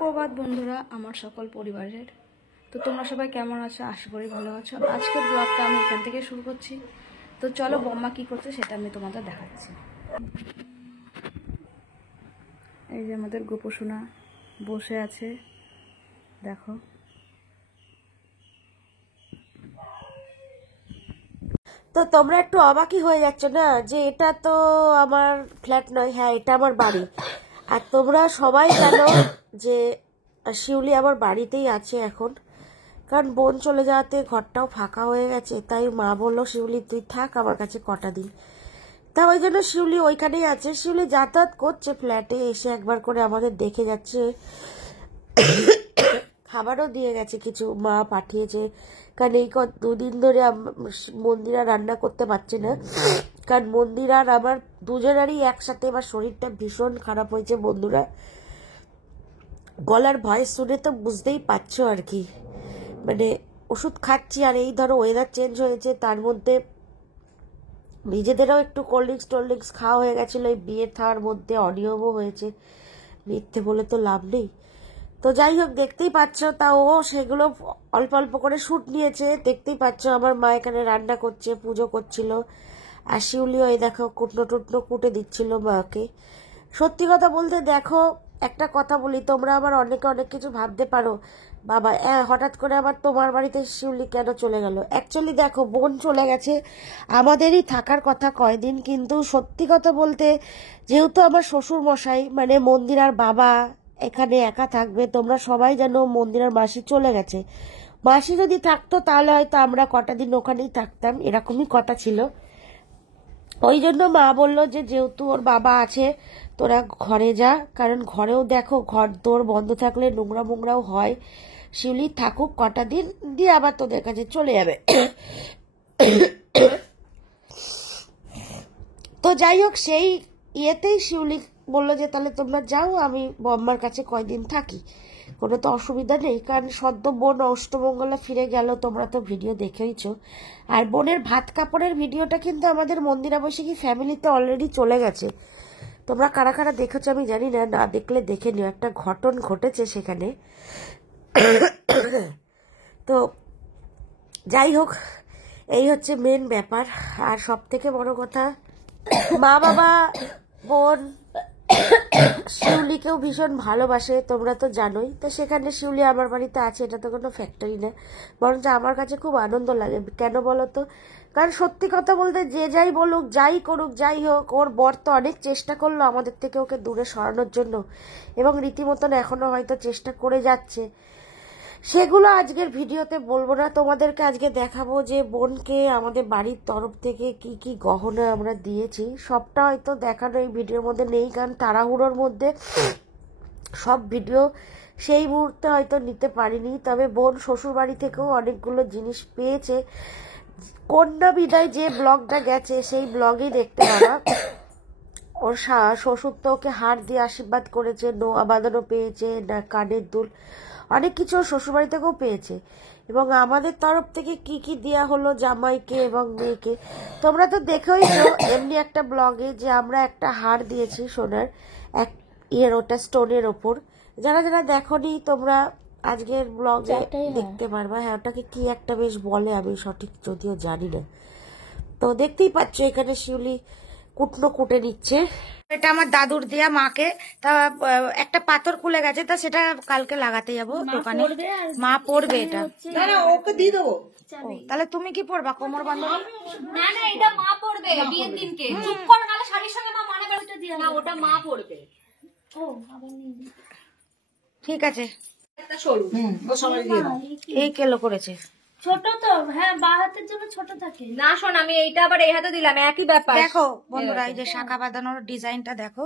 সুপ্রভাত বন্ধুরা, আমার সকল পরিবারের। তো তোমরা সবাই কেমন আছো? আশা করি ভালো আছো। আজকের ব্লগটা আমি এখান থেকে শুরু করছি। তো চলো বম্মা কি করছে সেটা আমি তোমাদের দেখাচ্ছি। এই যে আমাদের গোপসোনা বসে আছে, দেখো। তো তোমরা একটু অবাকই হয়ে যাচ্ছ না যে এটা তো আমার ফ্ল্যাট নয়, হ্যাঁ এটা আমার বাড়ি। আর তোমরা সবাই জানো যে শিউলি আমার বাড়িতেই আছে এখন, কারণ বোন চলে যাওয়াতে ঘরটাও ফাঁকা হয়ে গেছে। তাই মা বললো শিউলি তুই থাক আমার কাছে কটা দিন। তা ওই জন্য শিউলি ওইখানেই আছে। শিউলি যাতায়াত করছে ফ্ল্যাটে, এসে একবার করে আমাদের দেখে যাচ্ছে। খাবারও দিয়ে গেছে, কিছু মা পাঠিয়েছে। কারণ এই দুদিন ধরে মন্দিরা রান্না করতে পারছে না, কারণ মন্দিরা আর আমার দুজনেরই একসাথে আমার শরীরটা ভীষণ খারাপ হয়েছে। বন্ধুরা, গলার ভয়েস শুনে তো বুঝতেই পারছো আর কি, মানে ওষুধ খাচ্ছি। আর এই ধরো ওয়েদার চেঞ্জ হয়েছে, তার মধ্যে নিজেদেরও একটু কোল্ড ড্রিঙ্কস খাওয়া হয়ে গেছিলো এই বিয়ে থাওয়ার মধ্যে, অনিয়মও হয়েছে, মিথ্যে বলে তো লাভ নেই। তো যাই হোক, দেখতেই পাচ্ছ, তা ও সেগুলো অল্প অল্প করে শুট নিয়েছে। দেখতেই পাচ্ছ আমার মা এখানে রান্না করছে, পুজো করছিল। আর শিউলিও এই দেখো কুটনো টুটনো কুটে দিচ্ছিল মাকে। সত্যি কথা বলতে দেখো, একটা কথা বলি, তোমরা আবার অনেকে অনেক কিছু ভাবতে পারো, বাবা হঠাৎ করে আবার তোমার বাড়িতে শিউলি কেন চলে গেল। অ্যাকচুয়ালি দেখো, বোন চলে গেছে, আমাদেরই থাকার কথা কয়দিন। কিন্তু সত্যি কথা বলতে, যেহেতু আমার শ্বশুর মশাই মানে মন্দিরার বাবা এখানে একা থাকবে, তোমরা সবাই জানো মন্দিরের মাসি চলে গেছে। মাসি যদি থাকতো তাহলে হয়তো আমরা কটা দিন ওখানেই থাকতাম, এরকমই কথা ছিল। ওই জন্য মা বললো যে যেহেতু ওর বাবা আছে তোরা ঘরে যা, কারণ ঘরেও দেখো ঘর দোর বন্ধ থাকলে নোংরা মোংরাও হয়। শিউলি থাকুক কটা দিন, দিয়ে আবার তোদের কাছে চলে যাবে। তো যাই হোক, সেই ইয়েতেই শিউলি বললো যে তাহলে তোমরা যাও, আমি বম্মার কাছে কয়দিন থাকি, কোনো তো অসুবিধা নেই। কারণ সদ্য বোন অষ্টমঙ্গলা ফিরে গেল, তোমরা তো ভিডিও দেখেইছ। আর বোনের ভাত কাপড়ের ভিডিওটা কিন্তু আমাদের মন্দিরা বৈশাখী ফ্যামিলিতে অলরেডি চলে গেছে। তোমরা কারা কারা দেখেছো আমি জানি না, না দেখলে দেখে নিও, একটা ঘটন ঘটেছে সেখানে। তো যাই হোক, এই হচ্ছে মেন ব্যাপার। আর সব থেকে বড় কথা, মা বাবা বোন শিউলিকেও ভীষণ ভালোবাসে, তোমরা তো জানোই। তো সেখানে শিউলি আমার বাড়িতে আছে, এটা তো কোনো ফ্যাক্টরি না, বরঞ্চ আমার কাছে খুব আনন্দ লাগে। কেন বলো তো? কারণ সত্যি কথা বলতে, যে যাই বলুক যাই করুক যাই হোক, ওর বর তো অনেক চেষ্টা করলো আমাদের থেকে ওকে দূরে সরানোর জন্য, এবং রীতিমতন এখনো হয়তো চেষ্টা করে যাচ্ছে। সেগুলো আজকের ভিডিওতে বলবো না, তোমাদেরকে আজকে দেখাবো যে বোনকে আমাদের বাড়ির তরফ থেকে কি কি গহনা আমরা দিয়েছি। সবটা হয়তো দেখানো এই ভিডিওর মধ্যে নেই, কারণ তাড়াহুড়োর মধ্যে সব ভিডিও সেই মুহূর্তে হয়তো নিতে পারিনি। তবে বোন শ্বশুর বাড়ি থেকেও অনেকগুলো জিনিস পেয়েছে। কন্যা বিদায় যে ব্লগটা গেছে সেই ব্লগেই দেখতে পারা, ওর শ্বশুর তো ওকে হার দিয়ে আশীর্বাদ করেছে, নোয়া বাঁধানো পেয়েছে, না কানের দুল, অনেক কিছু ওর শ্বশুরবাড়ি থেকেও পেয়েছে। এবং আমাদের তরফ থেকে কি কি দেওয়া হলো জামাইকে এবং মেয়েকে তোমরা তো দেখেইছো এমনি একটা ব্লগে, যে আমরা একটা হার দিয়েছি সোনার, এক ওটা স্টোনের ওপর। যারা যারা দেখোনি তোমরা আজকের ব্লগে দেখতে পারবা। হ্যাঁ, ওটাকে কি একটা বেশ বলে, আমি সঠিক যদিও জানি না। তো দেখতেই পাচ্ছ এখানে শিউলি কুটনো কুটে নিচ্ছে। এটা আমার দাদুর দেয়া মাকে, তা একটা পাথর খুলে গেছে, তা সেটা কালকে লাগাতে যাবো দোকানে। মা পরবে এটা, ওকে দিয়ে দেবো। তাহলে তুমি কি পরবা? কোমর বাঁধবো না না, এটা মা পড়বে বিয়ের দিনকে। চুপ করো, নালে শাড়ির সঙ্গে মা মানে বাড়িতে দিয়ে না, ওটা মা পড়বে। ঠিক আছে। একটা সরু ও সবাই দিয়ে দাও। এই কেলো করেছে ছোট তো, হ্যাঁ বা হাতের জন্য ছোট থাকে না। শোন, আমি এইটা আবার এই হাতে দিলাম, একই ব্যাপার। দেখো বন্ধুরা, এই যে শাখা বাঁধানোর ডিজাইনটা দেখো,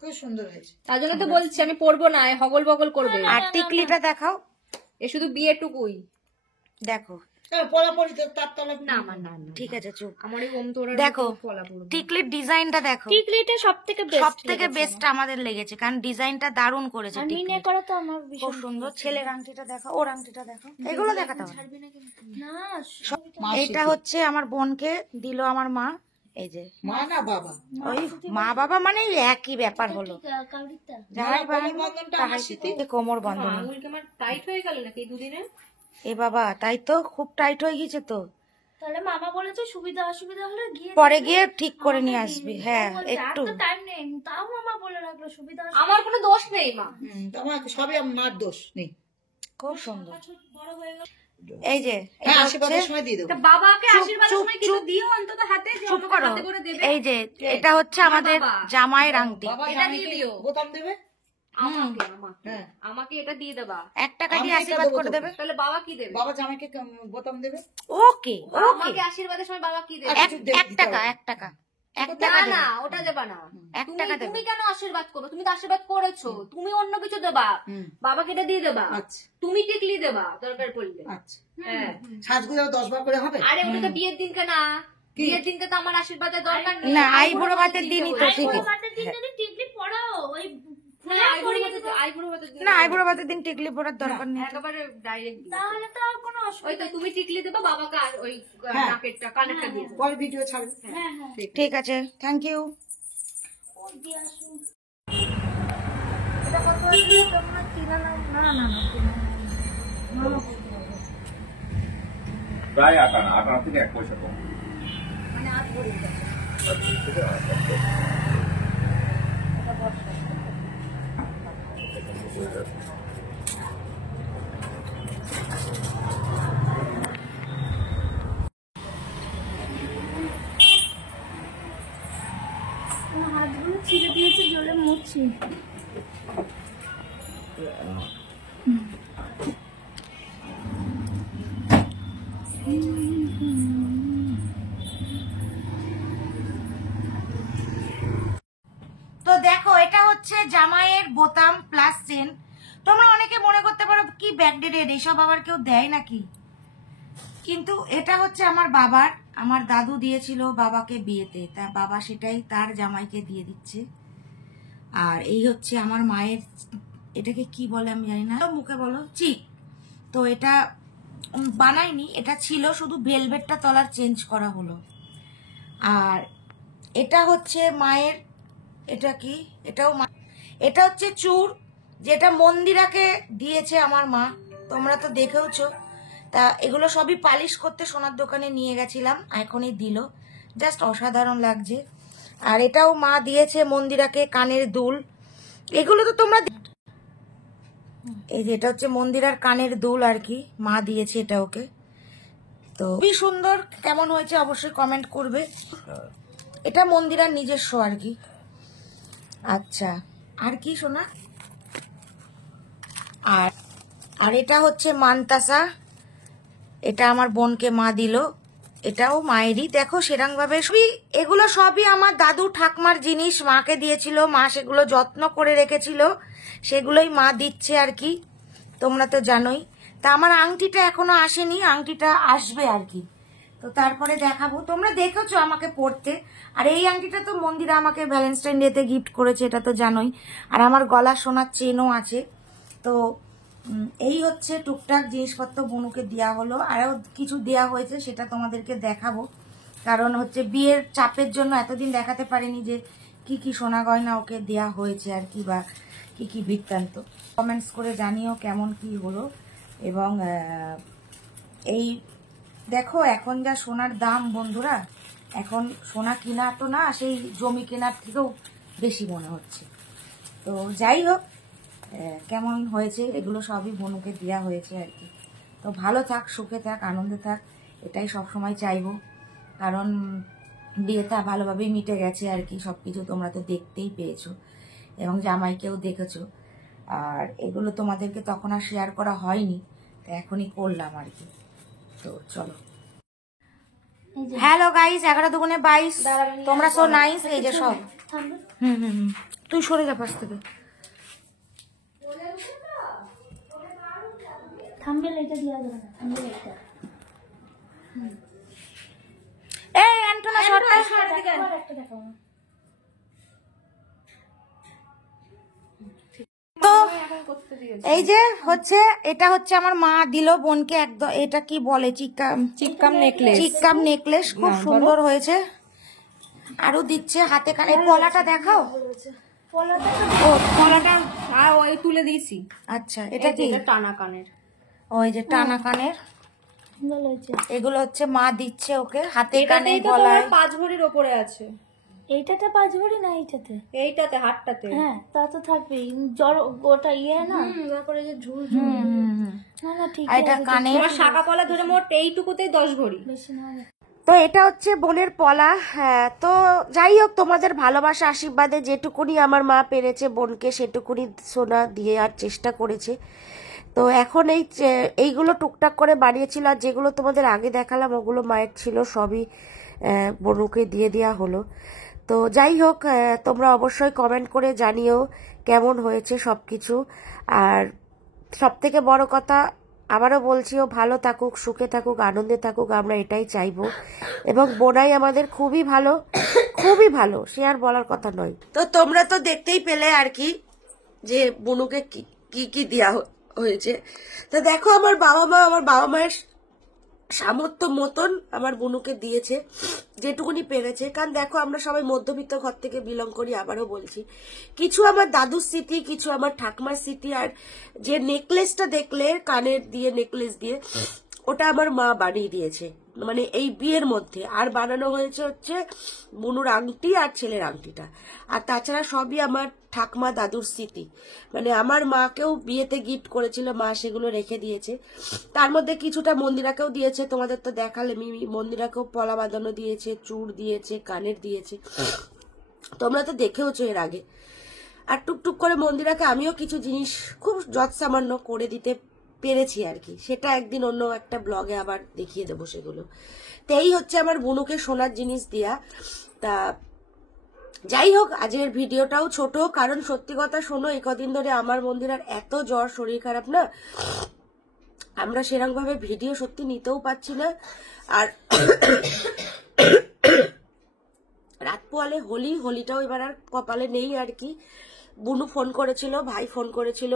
খুব সুন্দর হয়েছে। তার জন্য তো বলছি আমি পরবো না, হগল বগল করবে। আর টিকলিটা দেখাও, এ শুধু বিয়েটুকুই দেখো। তার তলে না আমার না, ঠিক আছে চুপ। আমার এই ওম তোরা দেখো টিকলির ডিজাইনটা দেখো, টিকলিটা সবথেকে বেস্ট আমাদের লেগেছে, কারণ ডিজাইনটা দারুণ করেছে। মিনে করা তো আমার খুব সুন্দর। ছেলের আংটিটা দেখো, ওর আংটিটা দেখো, এগুলো দেখাতে হবে না। এটা হচ্ছে আমার বোনকে দিল আমার মা, এই যে মা না বাবা, ওই মা বাবা মানে একই ব্যাপার হলো, যাহার বাড়ি বন্ধনটা তাহার আমার সাথে। সাথে কোমর বন্ধনী। আঙুল কি আমার টাইট হয়ে গেল নাকি এই দুদিনে? এ বাবা, তাই তো খুব টাইট হয়ে গেছে তো, তাহলে মামা বলেছে সুবিধা অসুবিধা হলে গিয়ে পরে গিয়ে ঠিক করে নিয়ে আসবি। হ্যাঁ একটু টাইম নেই, তাও মামা বলে রাখলো সুবিধা আমার কোনো দোষ নেই মা। তোমার সবই আমার মার দোষ নেই। খুব সুন্দর। এই যে হ্যাঁ, এটা আশীর্বাদের হচ্ছে- সময় দিয়ে দেবো। তা বাবাকে চুপ, আশীর্বাদের চুপ, সময় কিছু চুপ। দিও অন্তত হাতে, যে চুপ অন্তত করো। হাতে করে দেবে। এই যে এটা হচ্ছে আমাদের বাবা। জামাইয়ের আংটি, বাবা এটা জামাইকে দিয়ে দিও। বোতাম দেবে। আমাকে হ্যাঁ, আমাকে এটা দিয়ে দেবা। 1 টাকা আমি দিয়ে এটা আশীর্বাদ দেবো করে তোকে। দেবে। তাহলে বাবা কি দেবে? বাবা জামাইকে বোতাম দেবে। ওকে ওকে, আমাকে আশীর্বাদের সময় বাবা কি দেবে? আচ্ছা, 1 টাকা 1 টাকা 1 না টাকা না, দেবে। ওটা দেবা না। 1 তুমি টাকা দেবে। তুমি কেন আশীর্বাদ করো? তুমি তো আশীর্বাদ করেছো, তুমি অন্য কিছু দেবা। হুম। বাবাকে এটা দিয়ে দেবা। আচ্ছা তুমি টিকলি দেবা দরকার পড়লে। আচ্ছা, হ্যাঁ। সাজগুলো 10 বার করে হবে। আরে ওটা তো বিয়ের দিনকে না, বিয়ের দিনকে তো আমার আশীর্বাদের দরকার নেই। না, আইবুড়ো ভাতের দিনই তো ঠিক আছে। মাথার দিন যদি টিকলি পড়াও ওই না, আইবুড়ো ভাতের দিন টিকলি পরার দরকার নেই। একেবারে ডাইরেক্ট তাহলে তো আর কোনো অসুবিধা ওই তো তুমি টিকলি দেবা, বাবাকে আর ওই হ্যাঁ। নাকেরটা কানেরটা দিয়ে দেবা। পরে ভিডিও ছাড়বে। হ্যাঁ হ্যাঁ ঠিক আছে, থ্যাংক ইউ। ও দিয়ে আসুন। এটা কত আছে তোমার কিনা না না না না কিনা না। প্রায় 58 থেকে 1 পয়সা কম। মানে আর পড়ে যাবে। আমার হাতগুলো ছিঁড়ে দিয়েছে, জলে মুছছি। তো দেখো, এটা হচ্ছে জামাইয়ের বোতাম প্লাস চেন। তোমরা অনেকে মনে করতে পারো কি ব্যাকডেটেড, এসব আবার কেউ দেয় নাকি, কিন্তু এটা হচ্ছে আমার বাবার, আমার দাদু দিয়েছিল বাবাকে বিয়েতে, তা বাবা সেটাই তার জামাইকে দিয়ে দিচ্ছে। আর এই হচ্ছে আমার মায়ের, এটাকে কি বলে আমি জানি না, মুখে বলো চিক। তো এটা বানাইনি, এটা ছিল, শুধু ভেলভেটটা তলার চেঞ্জ করা হলো। আর এটা হচ্ছে মায়ের, এটা কি, এটাও এটা হচ্ছে চূড়, যেটা মন্দিরাকে দিয়েছে আমার মা, তোমরা তো দেখেওছো। তা এগুলো সবই পালিশ করতে সোনার দোকানে নিয়ে গেছিলাম, এখনই দিল, জাস্ট অসাধারণ লাগছে। আর এটাও মা দিয়েছে মন্দিরাকে, কানের দুল। এগুলো তো তোমরা, এই যে এটা হচ্ছে মন্দিরার কানের দুল আর কি, মা দিয়েছে এটা ওকে। তো খুবই সুন্দর, কেমন হয়েছে অবশ্যই কমেন্ট করবে। এটা মন্দিরার নিজস্ব আর কি। আচ্ছা, আর কি শোনা, আর আর এটা হচ্ছে মানতাসা, এটা আমার বোনকে মা দিল, এটাও মায়েরই। দেখো সেরকম ভাবে এগুলো সবই আমার দাদু ঠাকমার জিনিস, মাকে দিয়েছিল, মা সেগুলো যত্ন করে রেখেছিল, সেগুলোই মা দিচ্ছে আর কি, তোমরা তো জানোই। তা আমার আংটিটা এখনো আসেনি, আংটিটা আসবে আর কি, তো তারপরে দেখাবো। তোমরা দেখেছো আমাকে পড়তে। আর এই আংটিটা তো মন্দিরা আমাকে ভ্যালেন্টাইন ডেতে গিফট করেছে, এটা তো জানোই। আর আমার গলা সোনার চেনও আছে। তো এই হচ্ছে টুকটাক জিনিসপত্র বনুকে দেওয়া হলো, আরও কিছু দেওয়া হয়েছে, সেটা তোমাদেরকে দেখাবো। কারণ হচ্ছে বিয়ের চাপের জন্য এতদিন দেখাতে পারিনি যে কি কি সোনা গয়না ওকে দেওয়া হয়েছে আর কি, বা কি কি বৃত্তান্ত। কমেন্টস করে জানিও কেমন কি হলো। এবং এই দেখো এখন যা সোনার দাম বন্ধুরা, এখন সোনা কেনা তো না, সেই জমি কেনার থেকেও বেশি মনে হচ্ছে। তো যাই হোক, কেমন হয়েছে এগুলো সবই বনুকে দেওয়া হয়েছে আর কি। তো ভালো থাক, সুখে থাক, আনন্দে থাক, এটাই সবসময় চাইবো। কারণ বিয়েটা ভালোভাবেই মিটে গেছে আর কি, সব কিছু তোমরা তো দেখতেই পেয়েছো এবং জামাইকেও দেখেছো। আর এগুলো তোমাদেরকে তখন আর শেয়ার করা হয়নি, তো এখনই করলাম আর কি। তো চলো, হ্যালো গাইস, 11 দুগুণে 22, তোমরা সো নাইস। এই যে সব তুই সরে যা পাশ থেকে। থাম্বনেল এটা দেওয়া যাবে না, থাম্বনেল এটা এই অ্যান্টোনা শর্টটা একটা দেখাবো। তো এই যে হচ্ছে, এটা হচ্ছে আমার মা দিল বোনকে একদম, এটা কি বলে, চিক্কাম নেকলেস, খুব সুন্দর হয়েছে। আরো দিচ্ছে হাতে কানে। পলাটা দেখাও। পলাটা ও কলাটা ওই তুলে দিয়েছি। আচ্ছা, এটা কি? টানা কানের। ওই যে টানা কানের, ভালো হয়েছে। এগুলো হচ্ছে মা দিচ্ছে ওকে হাতে কানে এটাতেই তো গলায়। তোমার 5 ভরির ওপরে আছে। এইটাতে 5 ভরি না এইটাতে? এইটাতে হাতটাতে। হ্যাঁ তা তো থাকবেই। জ্বর গোটা ইয়ে না, তারপরে যে ঝুল না না ঠিক আর এটা কানে। তোমার শাখা পলা ধরে মোট এইটুকুতেই 10 ভরি। বেশি না হলে। তো এটা হচ্ছে বোনের পলা। হ্যাঁ, তো যাই হোক, তোমাদের ভালোবাসা আশীর্বাদে যেটুকুনি আমার মা পেরেছে বোনকে সেটুকুনি সোনা দিয়ে আর চেষ্টা করেছে। তো এখন এইগুলো টুকটাক করে বানিয়েছিল, আর যেগুলো তোমাদের আগে দেখালাম ওগুলো মায়ের ছিল, সবই বনুকে দিয়ে দেওয়া হলো। তো যাই হোক, তোমরা অবশ্যই কমেন্ট করে জানিও কেমন হয়েছে সব কিছু। আর সব থেকে বড় কথা, আবারও বলছি, ও ভালো থাকুক, সুখে থাকুক, আনন্দে থাকুক, আমরা এটাই চাইবো। এবং বোনাই আমাদের খুবই ভালো, খুবই ভালো, সে আর বলার কথা নয়। তো তোমরা তো দেখতেই পেলে আর কি যে বনুকে কি কি দেওয়া হয়েছে। তো দেখো, আমার বাবা মায়ের সামর্থ্য মতন আমার বনুকে দিয়েছে যেটুকুনি পেরেছে। কারণ দেখো, আমরা সবাই মধ্যবিত্ত ঘর থেকে বিলং করি। আবারও বলছি, কিছু আমার দাদুর স্মৃতি, কিছু আমার ঠাকুমার স্মৃতি। আর যে নেকলেসটা দেখলে, কানের দিয়ে নেকলেস দিয়ে, ওটা আমার মা বানিয়ে দিয়েছে, মানে এই বিয়ের মধ্যে। আর বানানো হয়েছে হচ্ছে বুনুর আংটি আর ছেলের আংটিটা। আর তাছাড়া সবই আমার ঠাকমা দাদুর স্মৃতি, মানে আমার মাকেও বিয়েতে গিফট করেছিল, মা সেগুলো রেখে দিয়েছে। তার মধ্যে কিছুটা মন্দিরাকেও দিয়েছে, তোমাদের তো দেখালে মিমি। মন্দিরাকেও পলা বাঁধানো দিয়েছে, চূড় দিয়েছে, কানের দিয়েছে, তোমরা তো দেখেওছো এর আগে। আর টুকটুক করে মন্দিরাকে আমিও কিছু জিনিস খুব যৎসামান্য করে দিতে পেরেছি আর কি। সেটা একদিন অন্য একটা ব্লগে আবার দেখিয়ে দেবো সেগুলো। তো এই হচ্ছে আমার বুনুকে সোনার জিনিস দেয়া। তা যাই হোক, আজকের ভিডিওটাও ছোট, কারণ সত্যি কথা শোনো, এই কদিন ধরে আমার মন্দিরার এত জ্বর, শরীর খারাপ না, আমরা সেরকম ভাবে ভিডিও সত্যি নিতেও পাচ্ছি না। আর রাত পোয়ালে হোলিটাও এবার আর কপালে নেই আর কি। বুনু ফোন করেছিল, ভাই ফোন করেছিল,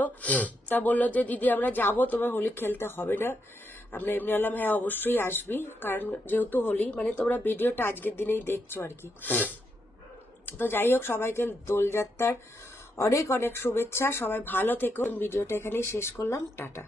তা বললো যে দিদি আমরা যাবো, তোমার হোলি খেলতে হবে না। আমরা এমনি বললাম হ্যাঁ অবশ্যই আসবি, কারণ যেহেতু হোলি, মানে তোমরা ভিডিওটা আজকের দিনেই দেখছো আর কি। তো যাই হোক, সবাইকে দোলযাত্রার অনেক অনেক শুভেচ্ছা, সবাই ভালো থেকো। ভিডিওটা এখানেই শেষ করলাম, টাটা।